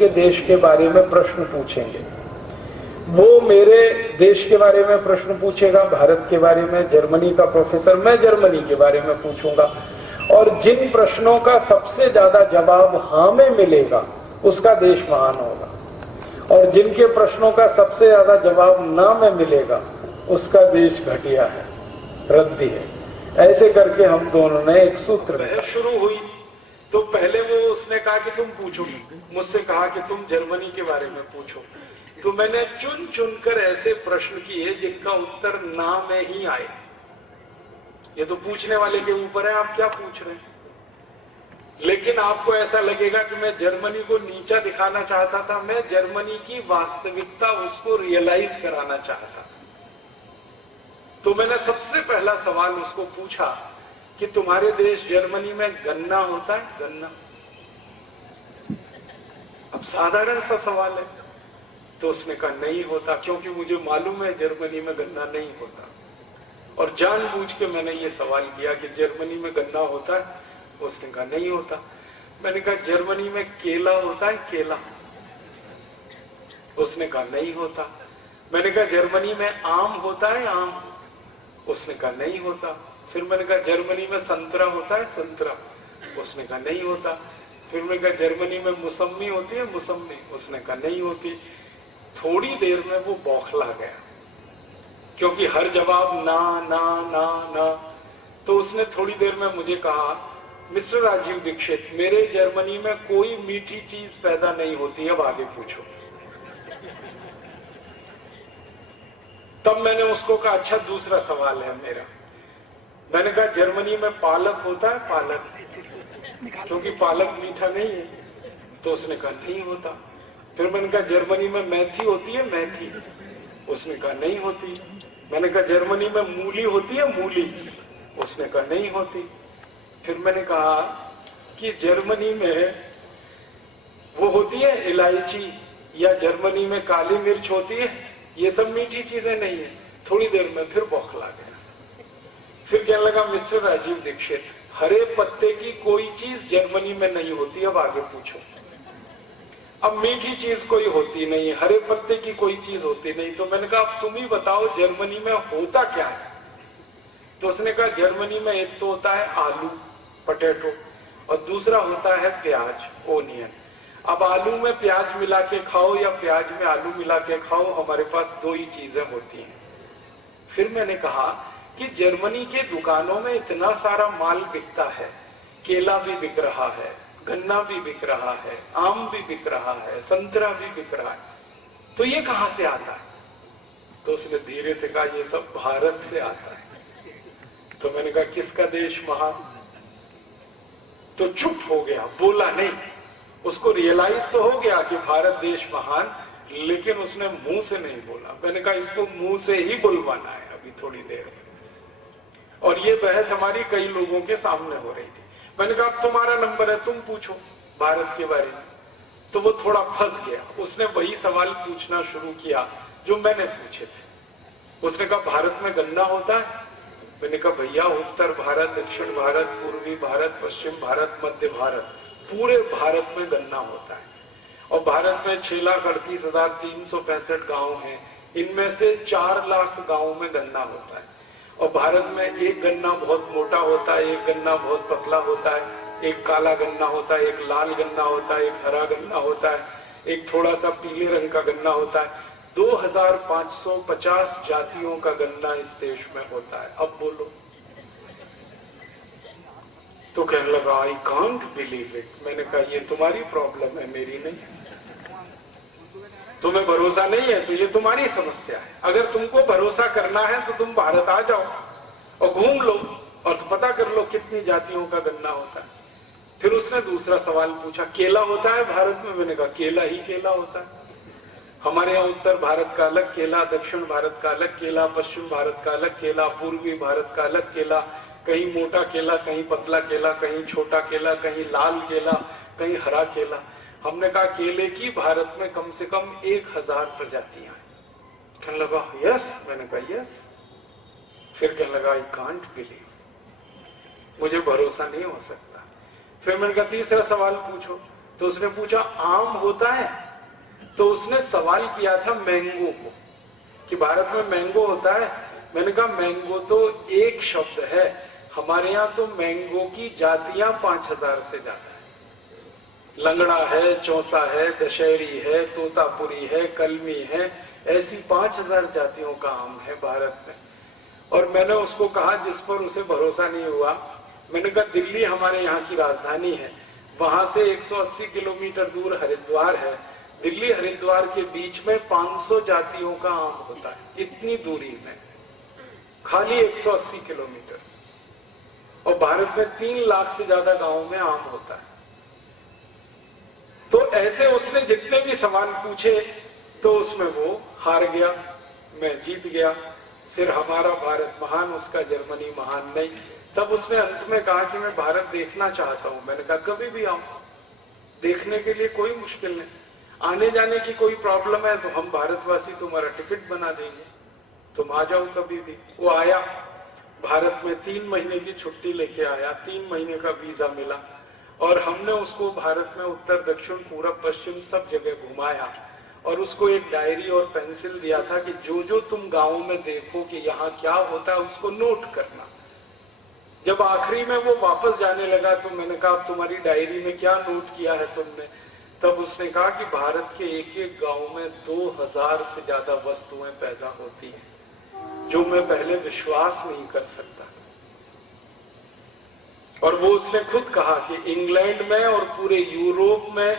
के देश के बारे में प्रश्न पूछेंगे। वो मेरे देश के बारे में प्रश्न पूछेगा, भारत के बारे में, जर्मनी का प्रोफेसर, मैं जर्मनी के बारे में पूछूंगा। और जिन प्रश्नों का सबसे ज्यादा जवाब हाँ में मिलेगा उसका देश महान होगा, और जिनके प्रश्नों का सबसे ज्यादा जवाब ना में मिलेगा उसका देश घटिया है, रद्दी है। ऐसे करके हम दोनों ने एक सूत्र शुरू हुई। तो पहले वो उसने कहा कि तुम पूछो, मुझसे कहा कि तुम जर्मनी के बारे में पूछो। तो मैंने चुन चुनकर ऐसे प्रश्न किए जिनका उत्तर ना में ही आए। ये तो पूछने वाले के ऊपर है, आप क्या पूछ रहे हैं। लेकिन आपको ऐसा लगेगा कि मैं जर्मनी को नीचा दिखाना चाहता था, मैं जर्मनी की वास्तविकता उसको रियलाइज कराना चाहता। तो मैंने सबसे पहला सवाल उसको पूछा कि तुम्हारे देश जर्मनी में गन्ना होता है? गन्ना। अब साधारण सा सवाल है। तो उसने कहा नहीं होता, क्योंकि मुझे मालूम है जर्मनी में गन्ना नहीं होता। और जानबूझ के मैंने ये सवाल किया कि जर्मनी में गन्ना होता है? उसने कहा नहीं होता। मैंने कहा जर्मनी में केला होता है? केला। उसने कहा नहीं होता। मैंने कहा जर्मनी में आम होता है? आम। उसने कहा नहीं होता। फिर मैंने कहा जर्मनी में संतरा होता है? संतरा। उसने कहा नहीं होता। फिर मैंने कहा जर्मनी में मौसम्मी होती है? मौसम्मी। उसने कहा नहीं होती। थोड़ी देर में वो बौखला गया, क्योंकि हर जवाब ना ना ना ना। तो उसने थोड़ी देर में मुझे कहा, मिस्टर राजीव दीक्षित, मेरे जर्मनी में कोई मीठी चीज पैदा नहीं होती, अब आगे पूछो। तब मैंने उसको कहा अच्छा दूसरा सवाल है मेरा। मैंने कहा जर्मनी में पालक होता है? पालक। क्योंकि पालक मीठा नहीं है। तो उसने कहा नहीं होता। फिर मैंने कहा जर्मनी में मेथी होती है? मेथी। उसने कहा नहीं होती। मैंने कहा जर्मनी में मूली होती है? मूली। उसने कहा नहीं होती। फिर मैंने कहा कि जर्मनी में वो होती है इलायची, या जर्मनी में काली मिर्च होती है? ये सब मीठी चीजें नहीं है। थोड़ी देर में फिर बौखला गया। फिर कहने लगा मिस्टर राजीव दीक्षित, हरे पत्ते की कोई चीज जर्मनी में नहीं होती, अब आगे पूछो। अब मीठी चीज कोई होती नहीं, हरे पत्ते की कोई चीज होती नहीं। तो मैंने कहा अब तुम ही बताओ जर्मनी में होता क्या है। तो उसने कहा जर्मनी में एक तो होता है आलू, पोटैटो, और दूसरा होता है प्याज, ओनियन। अब आलू में प्याज मिला के खाओ या प्याज में आलू मिला के खाओ, हमारे पास दो ही चीजें होती हैं। फिर मैंने कहा कि जर्मनी के दुकानों में इतना सारा माल बिकता है, केला भी बिक रहा है, गन्ना भी बिक रहा है, आम भी बिक रहा है, संतरा भी बिक रहा है, तो ये कहां से आता है? तो उसने धीरे से कहा ये सब भारत से आता है। तो मैंने कहा किसका देश महान? तो चुप हो गया, बोला नहीं। उसको रियलाइज तो हो गया कि भारत देश महान, लेकिन उसने मुंह से नहीं बोला। मैंने कहा इसको मुंह से ही बुलवाना है अभी थोड़ी देर में। और ये बहस हमारी कई लोगों के सामने हो रही थी। मैंने कहा अब तुम्हारा नंबर है, तुम पूछो भारत के बारे में। तो वो थोड़ा फंस गया। उसने वही सवाल पूछना शुरू किया जो मैंने पूछे थे। उसने कहा भारत में गन्ना होता है? मैंने कहा भैया उत्तर भारत, दक्षिण भारत, पूर्वी भारत, पश्चिम भारत, मध्य भारत, पूरे भारत में गन्ना होता है। और भारत में 6,38,365 गांव हैं, इनमें से 4 लाख गांवों में गन्ना होता है। और भारत में एक गन्ना बहुत मोटा होता है, एक गन्ना बहुत पतला होता है, एक काला गन्ना होता है, एक लाल गन्ना होता है, एक हरा गन्ना होता है, एक थोड़ा सा पीले रंग का गन्ना होता है। 2550 जातियों का गन्ना इस देश में होता है। अब बोलो। तो कहने लगा आई कांट बिलीव इट। मैंने कहा ये तुम्हारी प्रॉब्लम है, मेरी नहीं। तुम्हें भरोसा नहीं है तो ये तुम्हारी समस्या है। अगर तुमको भरोसा करना है तो तुम भारत आ जाओ और घूम लो और तो पता कर लो कितनी जातियों का गन्ना होता है। फिर उसने दूसरा सवाल पूछा केला होता है भारत में? मैंने कहा केला ही केला होता है। हमारे यहाँ उत्तर भारत का अलग केला, दक्षिण भारत का अलग केला, पश्चिम भारत का अलग केला, पूर्वी भारत का अलग केला, कहीं मोटा केला, कहीं पतला केला, कहीं छोटा केला, कहीं लाल केला, कहीं हरा केला। हमने कहा केले की भारत में कम से कम 1000 प्रजातियां हैं। कहने लगा यस। मैंने कहा यस। फिर कहने लगा आई कांट बिलीव, मुझे भरोसा नहीं हो सकता। फिर मैंने कहा तीसरा सवाल पूछो। तो उसने पूछा आम होता है? तो उसने सवाल किया था मैंगो को कि भारत में मैंगो होता है। मैंने कहा मैंगो तो एक शब्द है, हमारे यहाँ तो मैंगो की जातियां 5000 से ज्यादा है। लंगड़ा है, चौसा है, दशहरी है, तोतापुरी है, कलमी है, ऐसी 5000 जातियों का आम है भारत में। और मैंने उसको कहा, जिस पर उसे भरोसा नहीं हुआ, मैंने कहा दिल्ली हमारे यहाँ की राजधानी है, वहां से 180 किलोमीटर दूर हरिद्वार है, दिल्ली हरिद्वार के बीच में 500 जातियों का आम होता है, इतनी दूरी में, खाली 180 किलोमीटर। और भारत में 3 लाख से ज्यादा गांवों में आम होता है। तो ऐसे उसने जितने भी सवाल पूछे तो उसमें वो हार गया, मैं जीत गया। फिर हमारा भारत महान, उसका जर्मनी महान नहीं। तब उसने अंत में कहा कि मैं भारत देखना चाहता हूं। मैंने कहा कभी भी आओ, देखने के लिए कोई मुश्किल नहीं, आने जाने की कोई प्रॉब्लम है तो हम भारतवासी तुम्हारा टिकट बना देंगे, तुम आ जाओ कभी भी। वो आया, भारत में 3 महीने की छुट्टी लेके आया, 3 महीने का वीजा मिला और हमने उसको भारत में उत्तर दक्षिण पूरब पश्चिम सब जगह घुमाया और उसको एक डायरी और पेंसिल दिया था कि जो जो तुम गाँव में देखो कि यहाँ क्या होता है उसको नोट करना। जब आखिरी में वो वापस जाने लगा तो मैंने कहा तुम्हारी डायरी में क्या नोट किया है तुमने? तब उसने कहा कि भारत के एक एक गांव में 2000 से ज्यादा वस्तुएं पैदा होती हैं, जो मैं पहले विश्वास नहीं कर सकता। और वो उसने खुद कहा कि इंग्लैंड में और पूरे यूरोप में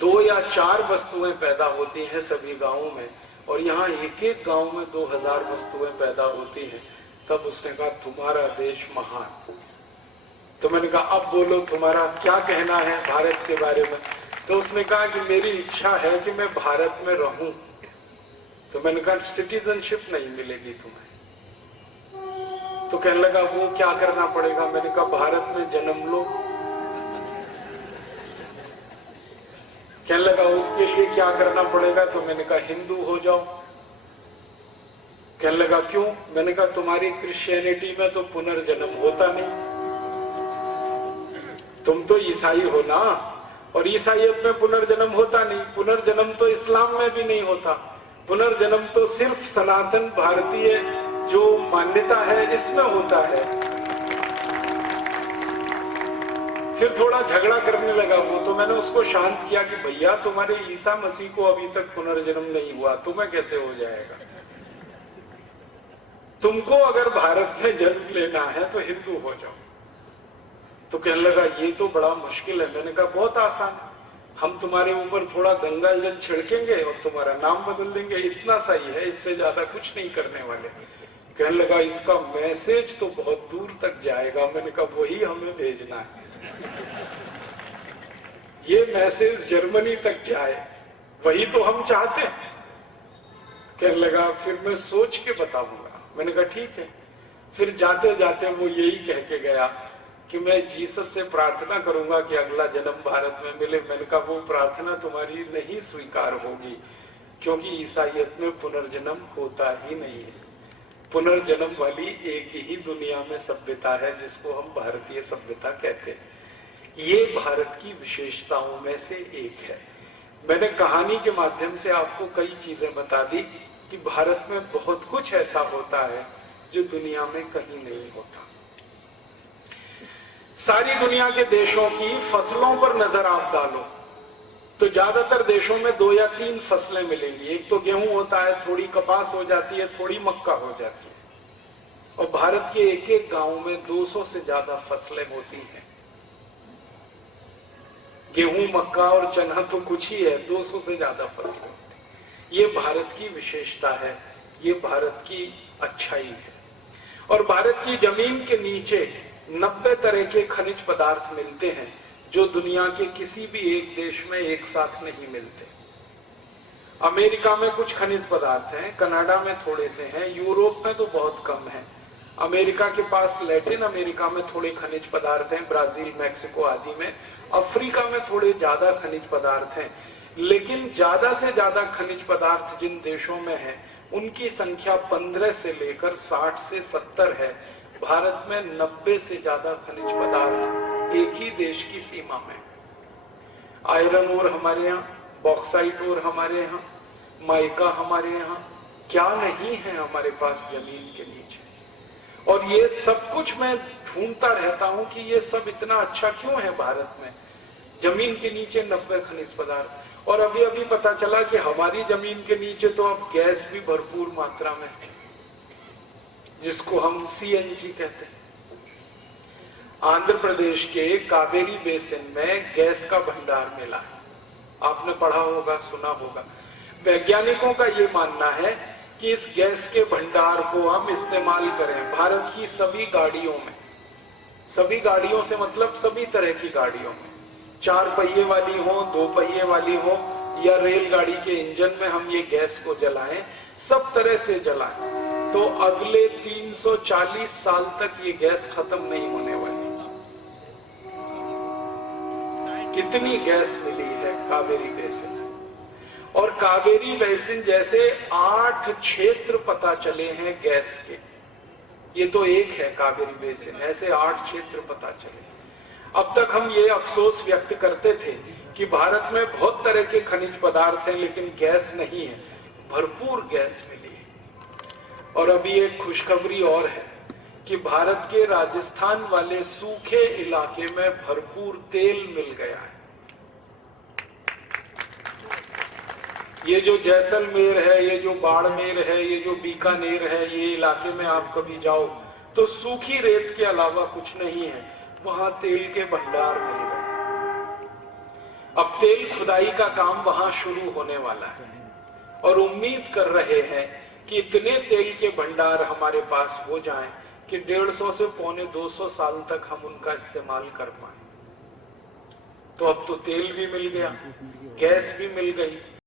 2 या 4 वस्तुएं पैदा होती हैं सभी गांवों में, और यहाँ एक एक गांव में 2000 वस्तुएं पैदा होती हैं। तब उसने कहा तुम्हारा देश महान। तो मैंने कहा अब बोलो तुम्हारा क्या कहना है भारत के बारे में? तो उसने कहा कि मेरी इच्छा है कि मैं भारत में रहूं। तो मैंने कहा सिटीजनशिप नहीं मिलेगी तुम्हें। तो कहने लगा वो क्या करना पड़ेगा? मैंने कहा भारत में जन्म लो। कहने लगा उसके लिए क्या करना पड़ेगा? तो मैंने कहा हिंदू हो जाओ। कहने लगा क्यों? मैंने कहा तुम्हारी क्रिश्चियनिटी में तो पुनर्जन्म होता नहीं, तुम तो ईसाई हो ना, और ईसाइयत में पुनर्जन्म होता नहीं। पुनर्जन्म तो इस्लाम में भी नहीं होता। पुनर्जन्म तो सिर्फ सनातन भारतीय जो मान्यता है इसमें होता है। फिर थोड़ा झगड़ा करने लगा वो, तो मैंने उसको शांत किया कि भैया तुम्हारे ईसा मसीह को अभी तक पुनर्जन्म नहीं हुआ, तुम्हें कैसे हो जाएगा? तुमको अगर भारत में जन्म लेना है तो हिंदू हो जाओ। तो कहने लगा ये तो बड़ा मुश्किल है। मैंने कहा बहुत आसान है, हम तुम्हारे ऊपर थोड़ा गंगा जल छिड़केंगे और तुम्हारा नाम बदल देंगे, इतना सही है, इससे ज्यादा कुछ नहीं करने वाले। कहने लगा इसका मैसेज तो बहुत दूर तक जाएगा। मैंने कहा वही हमें भेजना है, ये मैसेज जर्मनी तक जाए, वही तो हम चाहते हैं। कहने लगा फिर मैं सोच के बताऊंगा। मैंने कहा ठीक है। फिर जाते जाते वो यही कह के गया कि मैं जीसस से प्रार्थना करूंगा कि अगला जन्म भारत में मिले। मैंने कहा वो प्रार्थना तुम्हारी नहीं स्वीकार होगी, क्योंकि ईसाइयत में पुनर्जन्म होता ही नहीं है। पुनर्जन्म वाली एक ही दुनिया में सभ्यता है जिसको हम भारतीय सभ्यता कहते हैं। ये भारत की विशेषताओं में से एक है। मैंने कहानी के माध्यम से आपको कई चीजें बता दी कि भारत में बहुत कुछ ऐसा होता है जो दुनिया में कहीं नहीं होता। सारी दुनिया के देशों की फसलों पर नजर आप डालो तो ज्यादातर देशों में 2 या 3 फसलें मिलेंगी। एक तो गेहूं होता है, थोड़ी कपास हो जाती है, थोड़ी मक्का हो जाती है। और भारत के एक एक गांव में 200 से ज्यादा फसलें होती हैं। गेहूं, मक्का और चना तो कुछ ही है, 200 से ज्यादा फसलें। ये भारत की विशेषता है, ये भारत की अच्छाई है। और भारत की जमीन के नीचे 90 तरह के खनिज पदार्थ मिलते हैं जो दुनिया के किसी भी एक देश में एक साथ नहीं मिलते। अमेरिका में कुछ खनिज पदार्थ हैं, कनाडा में थोड़े से हैं, यूरोप में तो बहुत कम है। अमेरिका के पास लैटिन अमेरिका में थोड़े खनिज पदार्थ हैं, ब्राजील, मैक्सिको आदि में। अफ्रीका में थोड़े ज्यादा खनिज पदार्थ हैं, लेकिन ज्यादा से ज्यादा खनिज पदार्थ जिन देशों में है उनकी संख्या 15 से लेकर 60 से 70 है। भारत में 90 से ज्यादा खनिज पदार्थ एक ही देश की सीमा में। आयरन ओर हमारे यहाँ, बॉक्साइट ओर हमारे यहाँ, माइका हमारे यहाँ, क्या नहीं है हमारे पास जमीन के नीचे। और ये सब कुछ मैं ढूंढता रहता हूं कि ये सब इतना अच्छा क्यों है भारत में। जमीन के नीचे 90 खनिज पदार्थ। और अभी अभी पता चला कि हमारी जमीन के नीचे तो अब गैस भी भरपूर मात्रा में है, जिसको हम CNG कहते हैं। आंध्र प्रदेश के कावेरी बेसिन में गैस का भंडार मिला है, आपने पढ़ा होगा, सुना होगा। वैज्ञानिकों का ये मानना है कि इस गैस के भंडार को हम इस्तेमाल करें भारत की सभी गाड़ियों में। सभी गाड़ियों से मतलब सभी तरह की गाड़ियों में, 4 पहिए वाली हो, 2 पहिए वाली हो, या रेलगाड़ी के इंजन में हम ये गैस को जलाएं, सब तरह से जलाएं, तो अगले 340 साल तक ये गैस खत्म नहीं होने वाली। कितनी गैस मिली है कावेरी बेसिन। और कावेरी बेसिन जैसे 8 क्षेत्र पता चले हैं गैस के, ये तो एक है कावेरी बेसिन, ऐसे 8 क्षेत्र पता चले। अब तक हम ये अफसोस व्यक्त करते थे कि भारत में बहुत तरह के खनिज पदार्थ हैं लेकिन गैस नहीं है, भरपूर गैस मिली है। और अभी एक खुशखबरी और है कि भारत के राजस्थान वाले सूखे इलाके में भरपूर तेल मिल गया है। ये जो जैसलमेर है, ये जो बाड़मेर है, ये जो बीकानेर है, ये इलाके में आप कभी जाओ तो सूखी रेत के अलावा कुछ नहीं है, वहां तेल के भंडार मिल गए। अब तेल खुदाई का काम वहां शुरू होने वाला है और उम्मीद कर रहे हैं कि इतने तेल के भंडार हमारे पास हो जाएं कि 150 से पौने 200 साल तक हम उनका इस्तेमाल कर पाए। तो अब तो तेल भी मिल गया, गैस भी मिल गई,